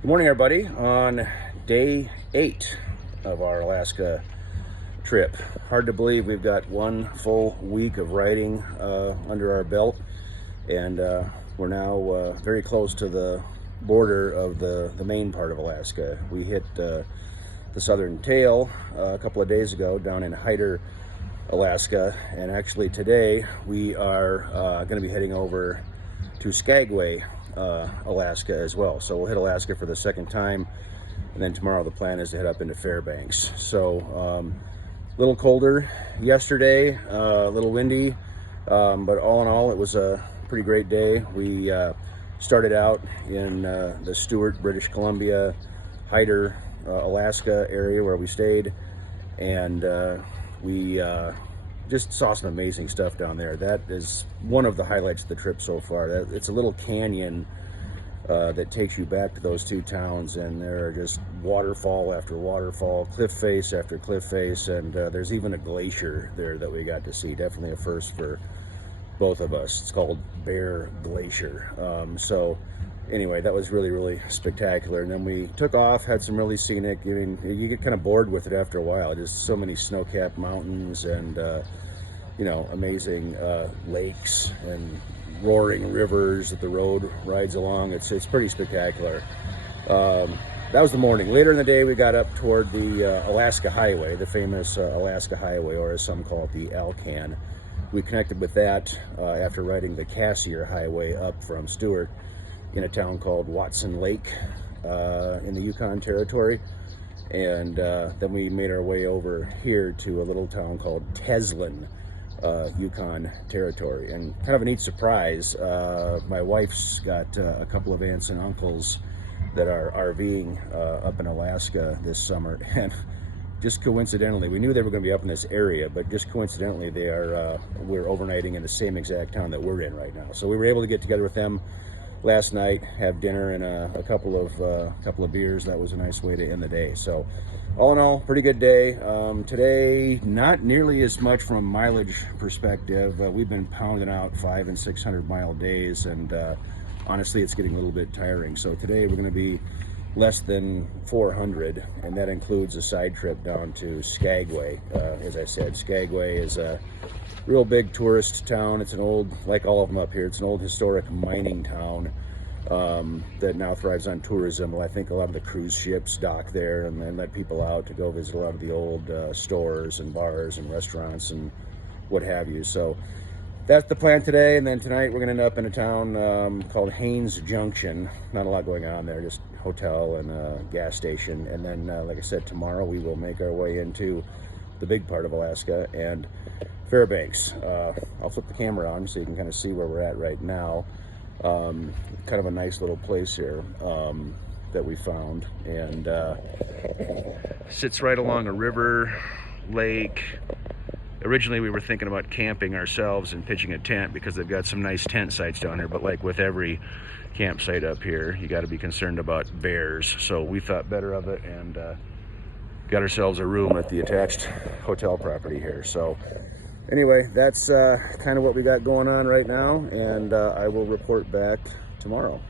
Good morning, everybody. On day 8 of our Alaska trip. Hard to believe we've got one full week of riding under our belt, and we're now very close to the border of the main part of Alaska. We hit the southern tail a couple of days ago down in Hyder, Alaska, and actually today we are going to be heading over to Skagway, Alaska as well. So we'll hit Alaska for the second time, and then tomorrow the plan is to head up into Fairbanks. So a little colder yesterday, a little windy, but all in all it was a pretty great day. We started out in the Stewart, British Columbia, Hyder, Alaska area where we stayed, and we just saw some amazing stuff down there. That is one of the highlights of the trip so far. It's a little canyon that takes you back to those two towns, and there are just waterfall after waterfall, cliff face after cliff face, and there's even a glacier there that we got to see. Definitely a first for both of us. It's called Bear Glacier. So anyway, that was really spectacular. And then we took off, had some really scenic, I mean, you get kind of bored with it after a while. Just so many snow-capped mountains and you know, amazing lakes and roaring rivers that the road rides along. It's pretty spectacular. That was the morning. Later in the day we got up toward the Alaska Highway, the famous Alaska Highway, or as some call it, the Alcan. We connected with that after riding the Cassiar Highway up from Stewart in a town called Watson Lake in the Yukon Territory. And then we made our way over here to a little town called Teslin, Yukon Territory. And kind of a neat surprise, my wife's got a couple of aunts and uncles that are RVing up in Alaska this summer, and just coincidentally, we knew they were going to be up in this area, but just coincidentally we're overnighting in the same exact town that we're in right now. So we were able to get together with them last night, have dinner and a couple of beers. That was a nice way to end the day. So all in all, pretty good day. Today, not nearly as much from a mileage perspective. We've been pounding out 500 and 600 mile days, and honestly, it's getting a little bit tiring. So today we're going to be less than 400, and that includes a side trip down to Skagway. As I said, Skagway is a real big tourist town. It's an old, like all of them up here, it's an old historic mining town that now thrives on tourism. Well, I think a lot of the cruise ships dock there and then let people out to go visit a lot of the old stores and bars and restaurants and what have you. So that's the plan today, and then tonight we're going to end up in a town called Haines Junction. Not a lot going on there, just hotel and a gas station. And then, like I said, tomorrow we will make our way into the big part of Alaska and Fairbanks. I'll flip the camera on so you can kind of see where we're at right now. Kind of a nice little place here that we found, and sits right along a river, lake. Originally we were thinking about camping ourselves and pitching a tent because they've got some nice tent sites down here, but like with every campsite up here, you got to be concerned about bears. So we thought better of it and got ourselves a room at the attached hotel property here. So anyway, that's kind of what we got going on right now, and I will report back tomorrow.